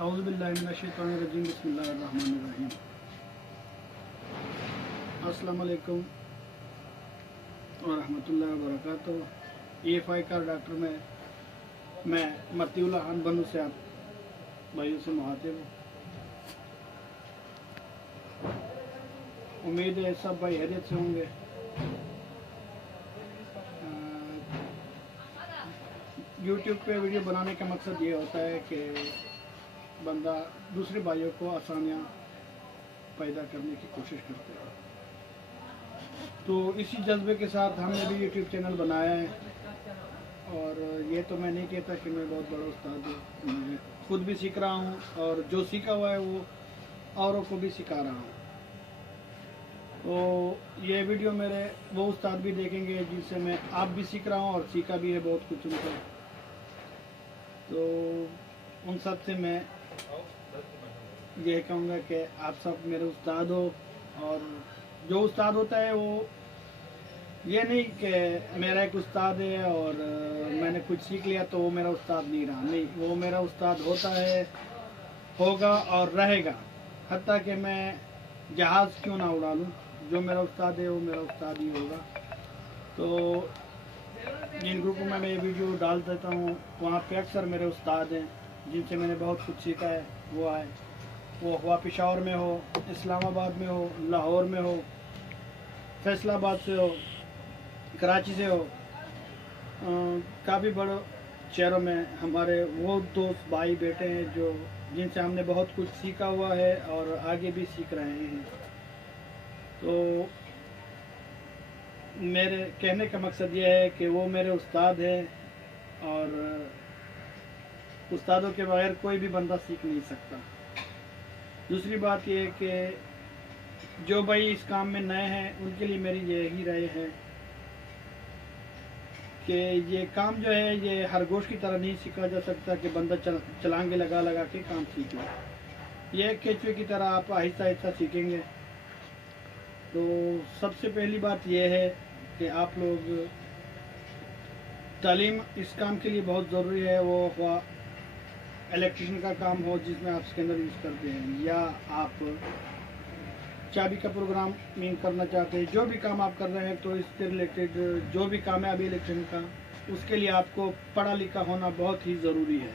औज़ुबिल्लाहिमिनश्शैतानिर्रजीम बिस्मिल्लाहिर्रहमानिर्रहीम। अस्सलाम वालेकुम व रहमतुल्लाहि व बरकातुहू। EFI का डॉक्टर में मैं मतीउल्लाह खान बनू से आप भाइयों से मुखातिब हूँ। उम्मीद है सब भाई हैरियत से होंगे। यूट्यूब पे वीडियो बनाने का मकसद ये होता है कि बंदा दूसरे भाइयों को आसानियाँ पैदा करने की कोशिश करते हैं। तो इसी जज्बे के साथ हमने भी यूट्यूब चैनल बनाया है। और ये तो मैं नहीं कहता कि मैं बहुत बड़ा उस्ताद हूँ, मैं खुद भी सीख रहा हूँ और जो सीखा हुआ है वो औरों को भी सिखा रहा हूँ। तो ये वीडियो मेरे वो उस्ताद भी देखेंगे जिनसे मैं आप भी सीख रहा हूँ और सीखा भी है बहुत कुछ उनसे। तो उन सब से मैं ये कहूँगा कि आप सब मेरे उस्ताद हो। और जो उस्ताद होता है वो ये नहीं कि मेरा एक उस्ताद है और मैंने कुछ सीख लिया तो वो मेरा उस्ताद नहीं रहा। नहीं, वो मेरा उस्ताद होता है, होगा और रहेगा। हत्ता कि मैं जहाज़ क्यों ना उड़ा लूँ, जो मेरा उस्ताद है वो मेरा उस्ताद ही होगा। तो जिन ग्रुपों में मैं ये वीडियो डाल देता हूँ वहाँ पे अक्सर मेरे उस्ताद हैं जिनसे मैंने बहुत कुछ सीखा है। वो आए, वो हुआ पेशावर में हो, इस्लामाबाद में हो, लाहौर में हो, फैसलाबाद से हो, कराची से हो, काफ़ी बड़े शहरों में हमारे वो दोस्त भाई बेटे हैं जो जिनसे हमने बहुत कुछ सीखा हुआ है और आगे भी सीख रहे हैं। तो मेरे कहने का मकसद ये है कि वो मेरे उस्ताद हैं और उस्तादों के बगैर कोई भी बंदा सीख नहीं सकता। दूसरी बात ये है कि जो भाई इस काम में नए हैं उनके लिए मेरी यही राय है कि ये काम जो है ये खरगोश की तरह नहीं सीखा जा सकता कि बंदा चलांगे लगा लगा के काम सीख ले। ये केचुए की तरह आप आहिस्ता आहिस्ता सीखेंगे। तो सबसे पहली बात यह है कि आप लोग तालीम इस काम के लिए बहुत ज़रूरी है। वो हुआ इलेक्ट्रिशियन का काम हो जिसमें आप स्कैनर यूज़ करते हैं, या आप चाबी का प्रोग्रामिंग करना चाहते हैं, जो भी काम आप कर रहे हैं तो इससे रिलेटेड जो भी काम है अभी इलेक्ट्रिशियन का, उसके लिए आपको पढ़ा लिखा होना बहुत ही ज़रूरी है।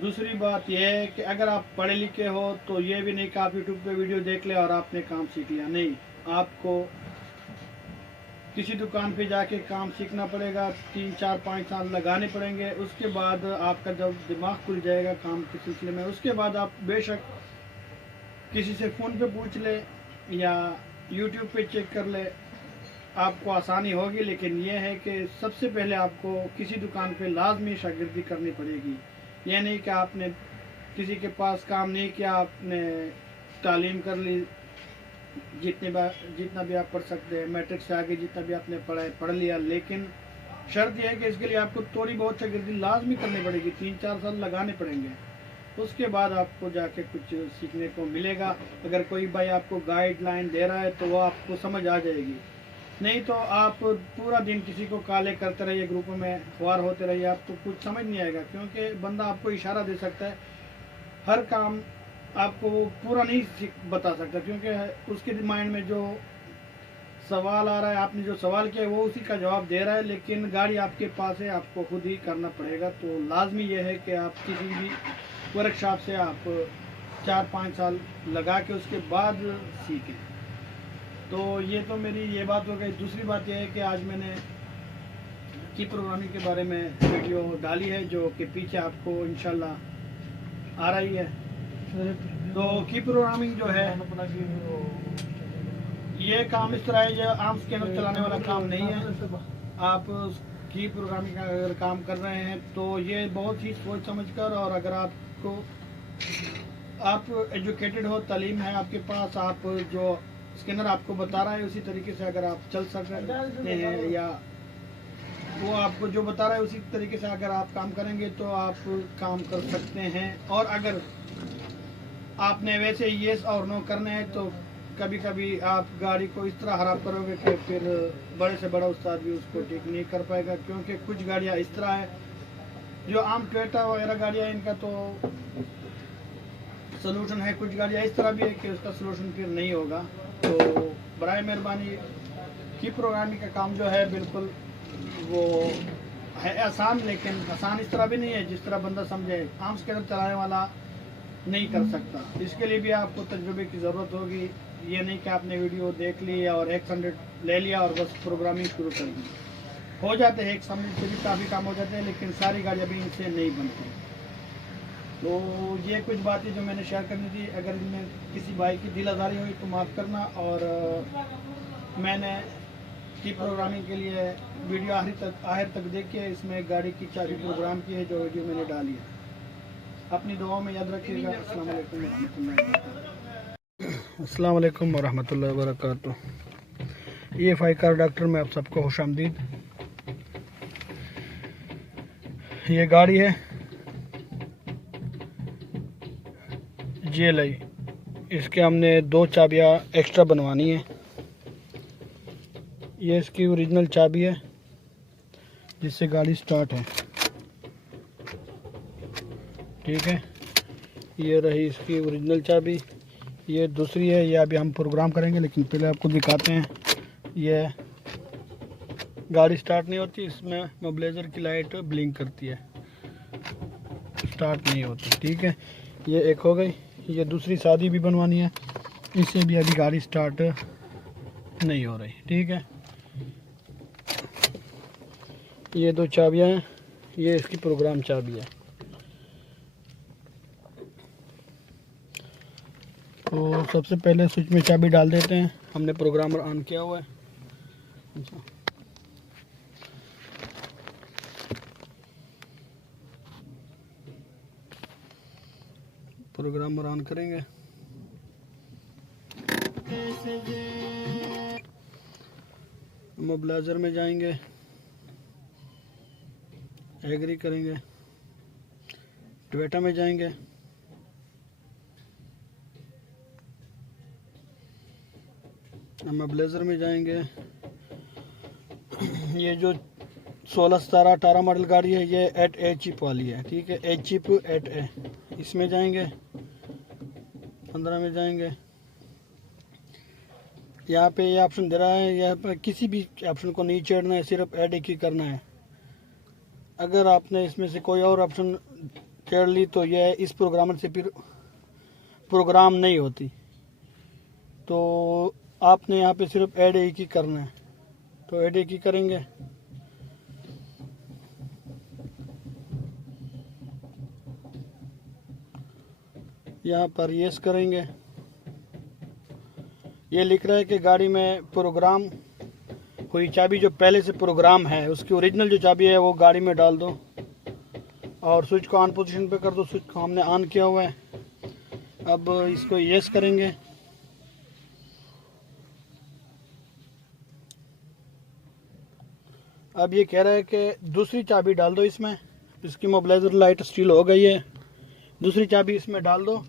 दूसरी बात यह है कि अगर आप पढ़े लिखे हो तो ये भी नहीं कि आप यूट्यूब पे वीडियो देख ले और आपने काम सीख लिया। नहीं, आपको किसी दुकान पे जाके काम सीखना पड़ेगा, 3 4 5 साल लगाने पड़ेंगे। उसके बाद आपका जब दिमाग खुल जाएगा काम के सिलसिले में, उसके बाद आप बेशक किसी से फ़ोन पे पूछ ले या यूट्यूब पे चेक कर ले, आपको आसानी होगी। लेकिन यह है कि सबसे पहले आपको किसी दुकान पे लाजमी शागिर्दी करनी पड़ेगी। यह नहीं कि आपने किसी के पास काम नहीं किया, आपने तालीम कर ली जितना भी आप पढ़ सकते हैं, मैट्रिक से आगे जितना भी आपने पढ़ा है पढ़ लिया। लेकिन शर्त यह है कि इसके लिए आपको थोड़ी बहुत शागिर्दी लाजमी करनी पड़ेगी, 3 4 साल लगाने पड़ेंगे। उसके बाद आपको जाके कुछ सीखने को मिलेगा। अगर कोई भाई आपको गाइडलाइन दे रहा है तो वो आपको समझ आ जाएगी। नहीं तो आप पूरा दिन किसी को काले करते रहिए, ग्रुपों में ख्वार होते रहिए, आपको कुछ समझ नहीं आएगा। क्योंकि बंदा आपको इशारा दे सकता है, हर काम आपको वो पूरा नहीं बता सकता, क्योंकि उसके माइंड में जो सवाल आ रहा है, आपने जो सवाल किया है वो उसी का जवाब दे रहा है। लेकिन गाड़ी आपके पास है, आपको खुद ही करना पड़ेगा। तो लाजमी यह है कि आप किसी भी वर्कशॉप से आप 4 5 साल लगा के उसके बाद सीखें। तो ये तो मेरी ये बात हो गई। दूसरी बात यह है कि आज मैंने की प्रोग्रामिंग के बारे में वीडियो डाली है जो कि पीछे आपको इंशाल्लाह आ रही है। तो की प्रोग्रामिंग जो है ये काम इस तरह है, ये आम स्कैनर चलाने वाला काम नहीं है। आप की प्रोग्रामिंग का अगर काम कर रहे हैं तो ये बहुत ही सोच समझ कर, और अगर आप एजुकेटेड हो, तालीम है आपके पास, आप जो स्कैनर आपको बता रहा है उसी तरीके से अगर आप चल सकते हैं, या वो आपको जो बता रहा है उसी तरीके से अगर आप काम करेंगे तो आप काम कर सकते हैं। और अगर आपने वैसे येस और नो करना है तो कभी कभी आप गाड़ी को इस तरह खराब करोगे कि फिर बड़े से बड़ा उस्ताद भी उसको ठीक नहीं कर पाएगा। क्योंकि कुछ गाड़ियाँ इस तरह है जो आम टोयोटा वगैरह गाड़ियाँ इनका तो सोल्यूशन है, कुछ गाड़ियाँ इस तरह भी है कि उसका सोल्यूशन फिर नहीं होगा। तो बराए मेहरबानी की प्रोग्रामिंग का काम जो है बिल्कुल वो है आसान, लेकिन आसान इस तरह भी नहीं है जिस तरह बंदा समझे आम स्कैनर चलाने वाला नहीं कर सकता। इसके लिए भी आपको तजुर्बे की ज़रूरत होगी। ये नहीं कि आपने वीडियो देख ली और 100 ले लिया और बस प्रोग्रामिंग शुरू कर दी। हो जाते हैं 100 से भी काफ़ी काम हो जाते हैं, लेकिन सारी गाड़ियाँ भी इनसे नहीं बनती। तो ये कुछ बातें जो मैंने शेयर करनी थी। अगर इनमें किसी भाई की दिल आज़ारी हुई तो माफ़ करना। और मैंने की प्रोग्रामिंग के लिए वीडियो आखिर तक देखिए। इसमें गाड़ी की चाबी प्रोग्राम की है जो वीडियो मैंने डाली है। अपनी दुआओं में याद रखिएगा। अस्सलाम वालेकुम वरहमतुल्लाहि वबरकातुहू। ये फाई कार डॉक्टर में आप सबको खुशामदीद। ये गाड़ी है GLI। इसके हमने 2 चाबियाँ एक्स्ट्रा बनवानी है। ये इसकी ओरिजिनल चाबी है जिससे गाड़ी स्टार्ट है, ठीक है। ये रही इसकी ओरिजिनल चाबी। ये दूसरी है, ये अभी हम प्रोग्राम करेंगे, लेकिन पहले आपको दिखाते हैं। ये गाड़ी स्टार्ट नहीं होती, इसमें मोबिलाइज़र की लाइट ब्लिंक करती है, स्टार्ट नहीं होती, ठीक है। ये एक हो गई। ये दूसरी शादी भी बनवानी है, इससे भी अभी गाड़ी स्टार्ट नहीं हो रही, ठीक है। ये 2 चाबियाँ हैं, ये इसकी प्रोग्राम चाबी है। तो सबसे पहले स्विच में चाबी डाल देते हैं। हमने प्रोग्रामर ऑन किया हुआ है। प्रोग्रामर ऑन करेंगे। मोबिलाइज़र में जाएंगे, एग्री करेंगे, टोयोटा में जाएंगे, मोबिलाइज़र में जाएंगे। ये जो 16, 17, 18 मॉडल गाड़ी है, ये 8A चिप वाली है, ठीक है। H chip 8A। इसमें जाएंगे, 15 में जाएंगे। यहाँ पे ये ऑप्शन दे रहा है, यहाँ पर किसी भी ऑप्शन को नहीं छेड़ना है, सिर्फ ऐड एक ही करना है। अगर आपने इसमें से कोई और ऑप्शन छेड़ ली तो यह इस प्रोग्रामर से फिर प्रोग्राम नहीं होती। तो आपने यहाँ पे सिर्फ ऐड एक ही करना है, तो ऐड एक ही करेंगे। यहाँ पर यस करेंगे। ये लिख रहा है कि गाड़ी में प्रोग्राम हुई चाबी जो पहले से प्रोग्राम है, उसकी ओरिजिनल जो चाबी है वो गाड़ी में डाल दो और स्विच को ऑन पोजीशन पे कर दो। स्विच को हमने ऑन किया हुआ है। अब इसको यस करेंगे। अब ये कह रहा है कि दूसरी चाबी डाल दो इसमें। इसकी मोबिलाइज़र लाइट स्टील हो गई है, दूसरी चाबी इसमें डाल दो,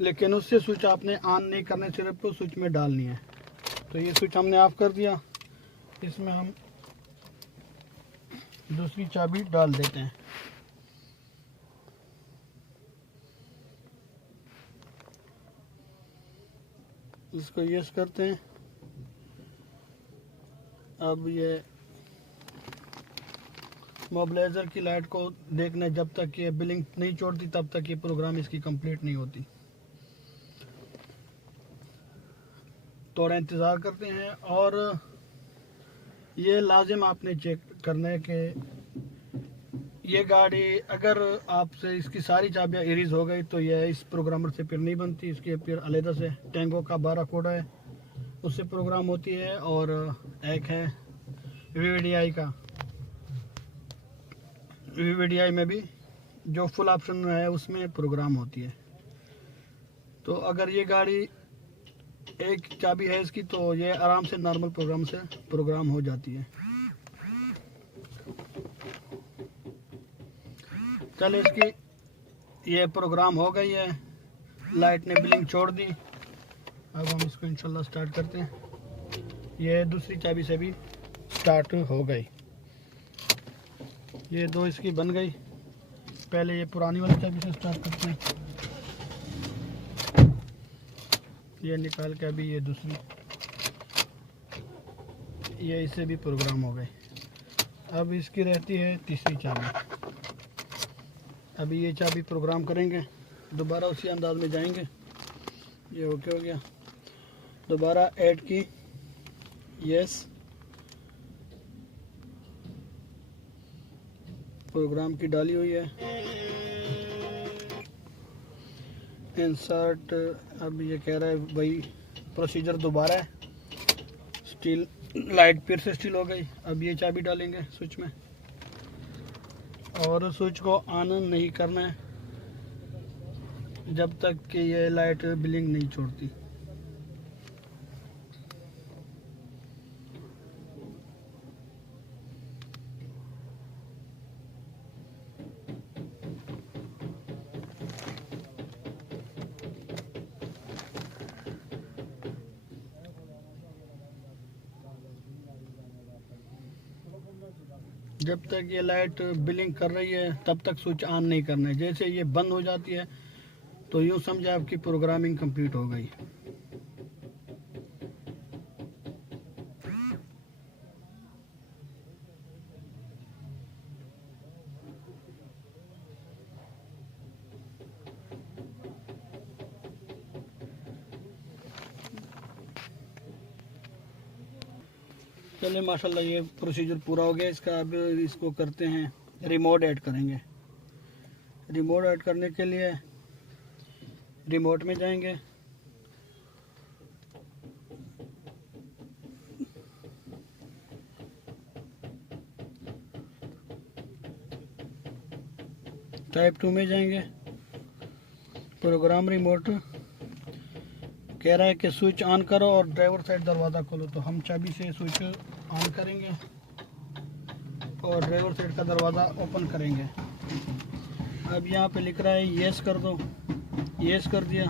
लेकिन उससे स्विच आपने ऑन नहीं करना, सिर्फ तो स्विच में डालनी है। तो ये स्विच हमने ऑफ कर दिया। इसमें हम दूसरी चाबी डाल देते हैं। इसको यस करते हैं। अब ये मोबिलाइज़र की लाइट को देखना, जब तक ये ब्लिंक नहीं छोड़ती तब तक ये प्रोग्राम इसकी कंप्लीट नहीं होती। थोड़ा इंतज़ार करते हैं। और ये लाजिम आपने चेक करना है कि ये गाड़ी अगर आपसे इसकी सारी चाबियाँ इरेज हो गई तो ये इस प्रोग्रामर से फिर नहीं बनती। इसके फिर अलहदा से टैंगो का 12 कोड है, उससे प्रोग्राम होती है। और एक है VVDI का। VVDI में भी जो फुल ऑप्शन है उसमें प्रोग्राम होती है। तो अगर ये गाड़ी एक चाबी है इसकी तो ये आराम से नॉर्मल प्रोग्राम से प्रोग्राम हो जाती है। चले, इसकी ये प्रोग्राम हो गई है, लाइट ने ब्लिंक छोड़ दी। अब हम इसको इंशाल्लाह स्टार्ट करते हैं। ये दूसरी चाबी से भी स्टार्ट हो गई। ये 2 इसकी बन गई। पहले ये पुरानी वाली चाबी से स्टार्ट करते हैं। ये निकाल के अभी ये दूसरी, ये इससे भी प्रोग्राम हो गए। अब इसकी रहती है तीसरी चाबी। अभी ये चाबी प्रोग्राम करेंगे, दोबारा उसी अंदाज में जाएंगे। ये ओके हो गया, दोबारा ऐड की, यस, प्रोग्राम की डाली हुई है, इंसर्ट। अब ये कह रहा है भाई प्रोसीजर दोबारा है, स्टील लाइट फिर से स्टील हो गई। अब ये चाबी डालेंगे स्विच में, और स्विच को ऑन नहीं करना है जब तक कि ये लाइट ब्लिंक नहीं छोड़ती। जब तक ये लाइट ब्लिंक कर रही है तब तक स्विच ऑन नहीं करना है। जैसे ये बंद हो जाती है तो यूँ समझे आपकी प्रोग्रामिंग कंप्लीट हो गई। चलिए माशाल्लाह ये प्रोसीजर पूरा हो गया इसका। अब इसको करते हैं रिमोट ऐड करेंगे। रिमोट ऐड करने के लिए रिमोट में जाएंगे, टाइप 2 में जाएंगे, प्रोग्राम रिमोट। कह रहा है कि स्विच ऑन करो और ड्राइवर साइड दरवाज़ा खोलो, तो हम चाबी से स्विच ऑन करेंगे और ड्राइवर साइड का दरवाज़ा ओपन करेंगे। अब यहाँ पे लिख रहा है यस कर दो, यस कर दिया।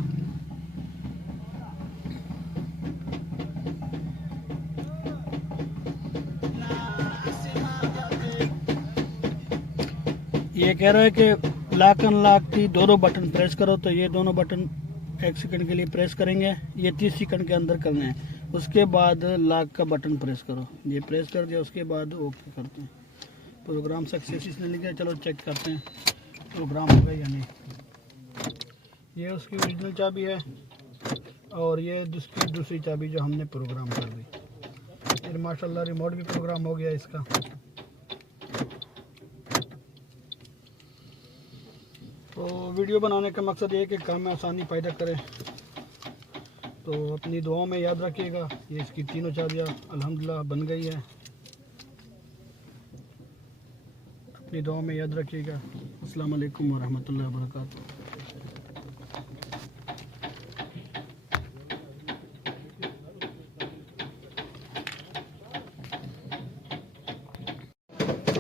ये कह रहा है कि लॉक अनलॉक की दोनों बटन प्रेस करो, तो ये दोनों बटन 1 सेकंड के लिए प्रेस करेंगे। ये 30 सेकंड के अंदर करना है। उसके बाद लॉक का बटन प्रेस करो, ये प्रेस कर दिया, उसके बाद ओके करते हैं। प्रोग्राम सक्सेस इसने लिखा है, चलो चेक करते हैं प्रोग्राम हो गया या नहीं। ये उसकी ओरिजिनल चाबी है और ये उसकी दूसरी चाबी जो हमने प्रोग्राम कर दी। फिर माशाल्लाह रिमोट भी प्रोग्राम हो गया इसका। तो वीडियो बनाने का मकसद ये है कि काम में आसानी पैदा करें। तो अपनी दुआओं में याद रखिएगा। ये इसकी तीनों चाबियाँ अल्हम्दुलिल्लाह बन गई है। अपनी दुआओं में याद रखिएगा। अस्सलाम वालेकुम वरहमतुल्लाहि वबरकातुहू।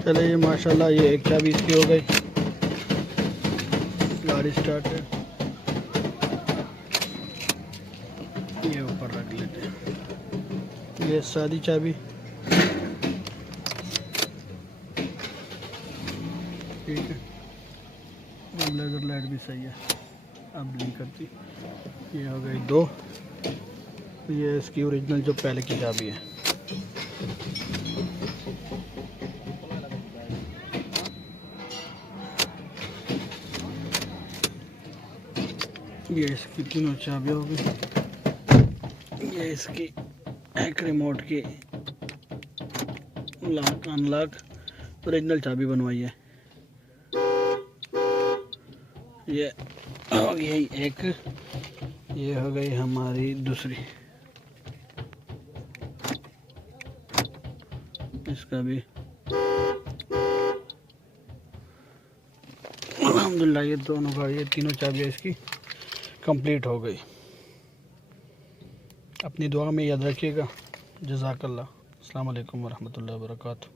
चलिए माशाल्लाह ये एक चाबी इसकी हो गई। गाड़ी स्टार्ट है, ये ऊपर रख लेते हैं। ये सादी चाबी, ठीक है। ब्लेजर लाइट भी सही है, अब ब्लिंक करती। ये हो गई 2। ये इसकी ओरिजिनल जो पहले की चाबी है। ये इसकी तीनों चाबियाँ हो गई। ये इसकी एक रिमोट की लॉक अनलॉक ओरिजिनल चाबी बनवाई है। ये हो गई एक, ये हो गई हमारी दूसरी। इसका भी अल्हम्दुलिल्लाह ये दोनों का, ये तीनों चाबियाँ इसकी कंप्लीट हो गई। अपनी दुआ में याद रखिएगा। जज़ाकल्लाह। अस्सलाम वालेकुम वरहमतुल्लाहि वबरकातुहू।